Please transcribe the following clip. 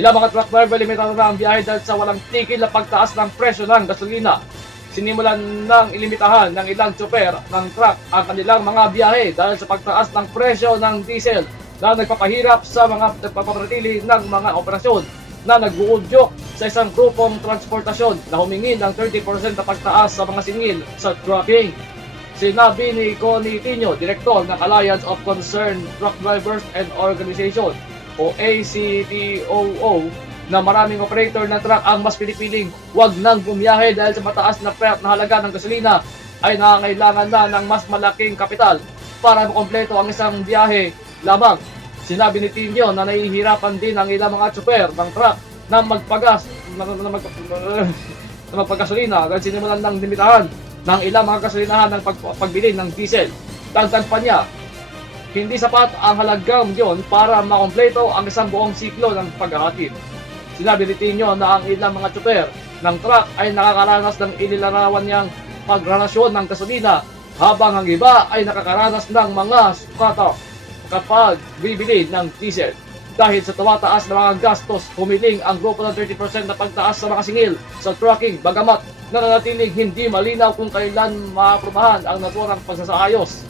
Ilang mga truck driver limitado na ang biyahe dahil sa walang tigil na pagtaas ng presyo ng gasolina. Sinimulan ng ilimitahan ng ilang tsoper ng truck ang kanilang mga biyahe dahil sa pagtaas ng presyo ng diesel na nagpapahirap sa mga nagpapanatili ng mga operasyon na nag-uudyok sa isang grupong transportasyon na humingi ng 30% na pagtaas sa mga singil sa trucking. Sinabi ni Connie Tino, Direktor ng Alliance of Concerned Truck Drivers and Organization o ACTOO, na maraming operator ng truck ang mas pinipiling wag nang bumiyahe dahil sa mataas na halaga ng gasolina ay nangangailangan na ng mas malaking kapital para makompleto ang isang biyahe lamang. Sinabi ni Tino na nahihirapan din ang ilang mga tsuper ng truck na magpagasolina dahil sinimulan ng limitahan ng ilang mga gasolinahan ng pagbili ng diesel. Dagdag pa niya, hindi sapat ang halagang yon para makompleto ang isang buong siklo ng paghahatid. Sinabi ni Tino na ang ilang mga tsuper ng truck ay nakakaranas ng inilarawan niyang pagrelasyon ng gasolina habang ang iba ay nakakaranas ng mga sukata kapag bibili ng diesel. Dahil sa tumataas na mga gastos, humiling ang grupo ng 30% na pagtaas sa mga singil sa trucking, bagamat nananatiling hindi malinaw kung kailan maaprubahan ang naturang pagsasaayos.